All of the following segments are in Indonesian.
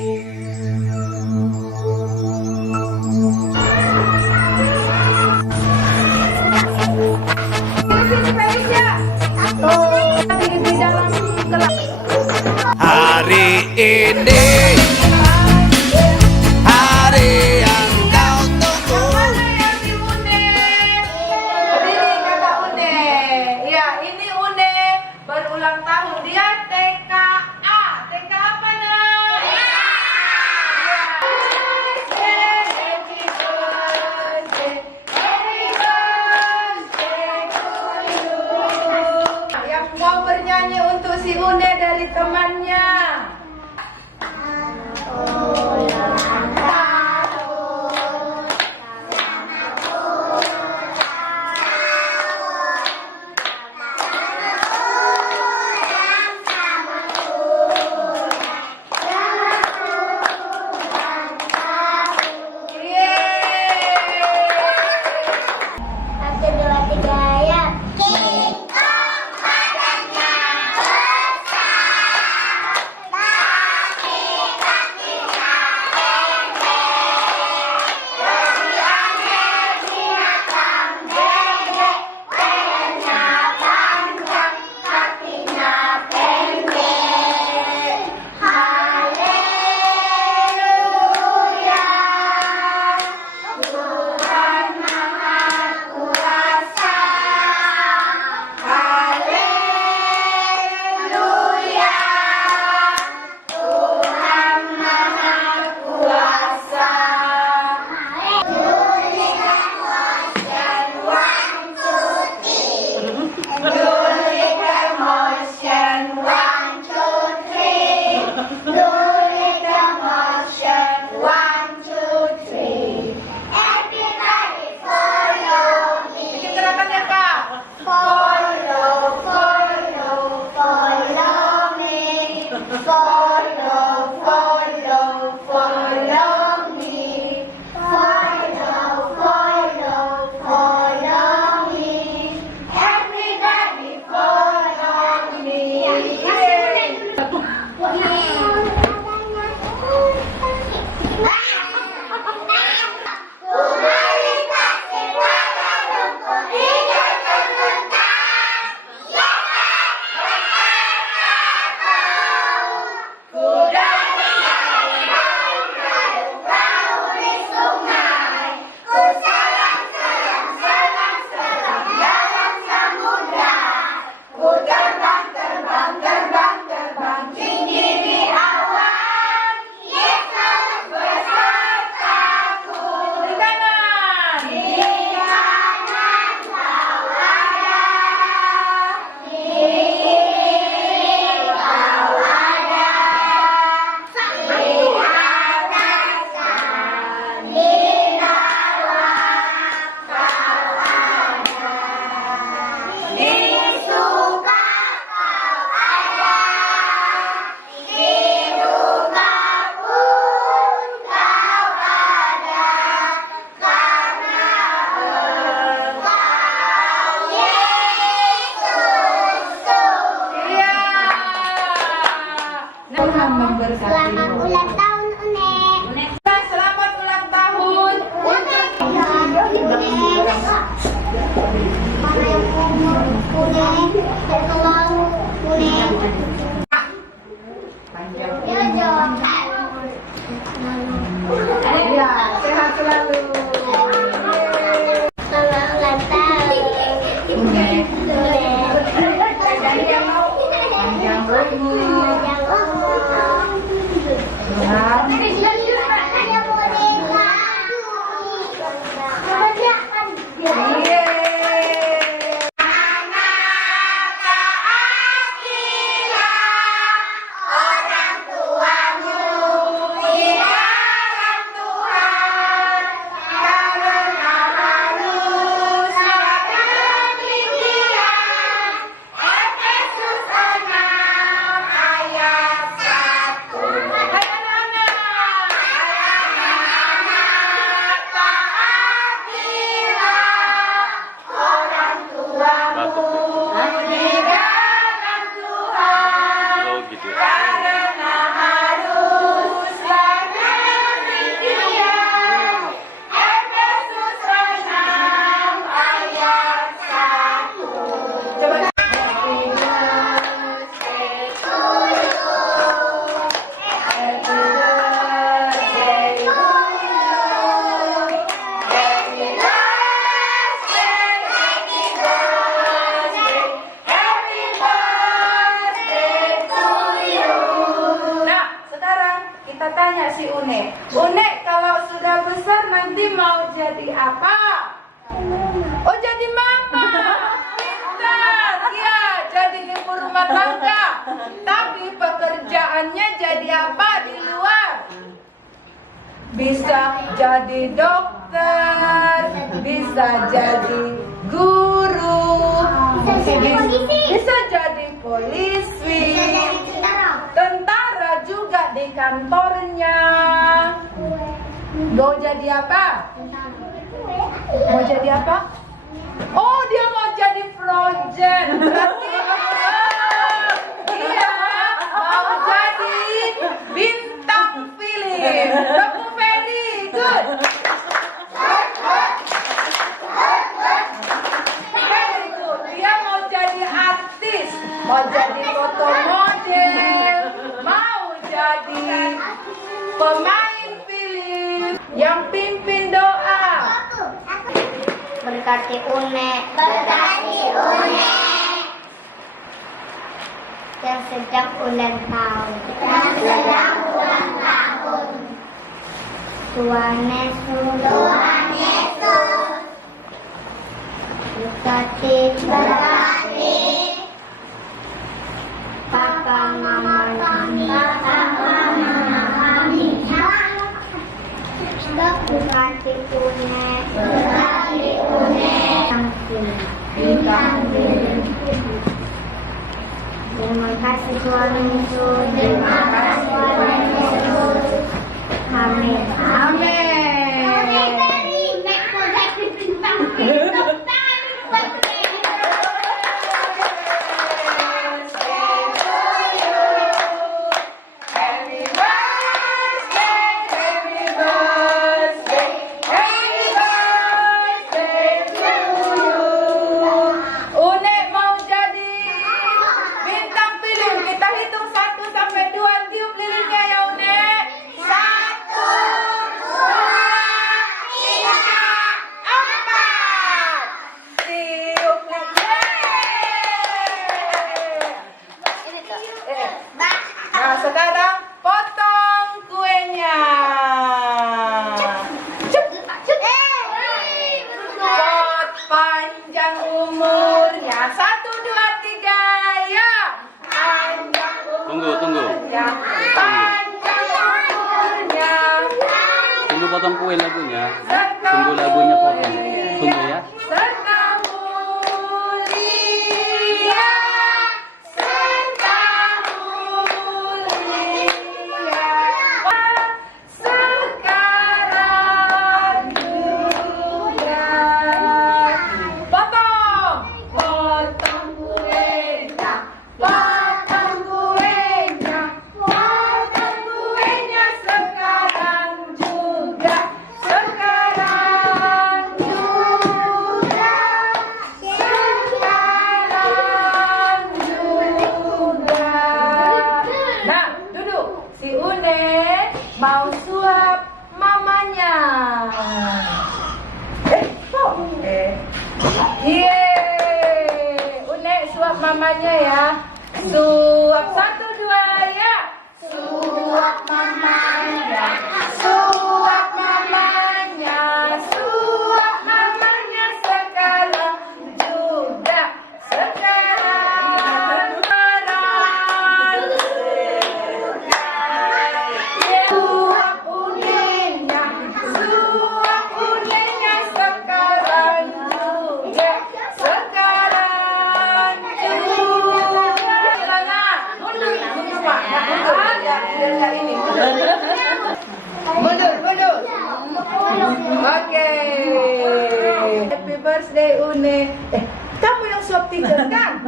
Hari ini hari yang kau tunggu. Mana yang di Une? Berdiri kakak Une. Ya, ini Une berulang tahun. Dia TKA. TK apa nak? Happy birthday, happy birthday to you. Yang mau bernyanyi untuk si Une dari temannya. Selamat ulang tahun, Une. Selamat ulang tahun. Mana yang umur Une, selalu Une. Ya, jawab. Ya, sehat selalu. Selamat ulang tahun, Une. Yang mau yang umur. kita tanya si Une. Une, kalau sudah besar nanti mau jadi apa? Oh, jadi mama. Pintar. Iya, jadi ibu rumah tangga. Tapi pekerjaannya jadi apa di luar? Bisa jadi dokter, bisa jadi guru, bisa jadi polisi, tentara juga di kantornya. Mau jadi apa? Mau jadi apa? Oh, dia mau jadi Frozen. Berarti iya, mau jadi bintang film. Kamu very good. Very good. Dia mau jadi artis, mau jadi foto model, mau jadi pemain film yang pimpin doa. Berkati Une, berkati Une yang sedang ulang tahun, Tuhan Yesus, berkati Papa Mama kami, berkati Une, terima kasih Tuhan Yesus, terima kasih Tuhan Yesus. Amin. Nah, sekarang potong kuenya. Pot panjang umurnya. 1, 2, 3, ya. Panjang umurnya. Tunggu. Panjang umurnya. Tunggu potong kue lagunya. Tunggu lagunya potong. Tunggu ya. Serta mulia, serta mulia, sekarang juga. Potong kuenya, potong kuenya, potong kuenya sekarang juga, sekarang juga, sekarang juga. Nah, duduk. Si Une mau suap mamanya. Kok? Yeay. Une suap mamanya ya. Suap 1, 2, ya. Suap mamanya. Suap mamanya. Suap mamanya sekarang juga. Sekarang. Suap unenya. Suap unenya sekarang juga. Sekarang juga. Mundur. Mundur. Oke. Happy birthday Une. Kamu yang suap teacher kan?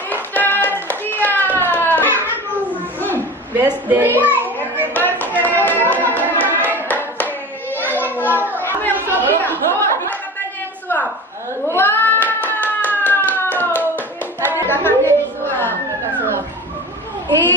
Teacher Tia. Birthday. Happy birthday. Kamu yang suap tidak? Oh, dia katanya yang suap. Wow. Tadi kakaknya disuap. Kakak suap. Iya.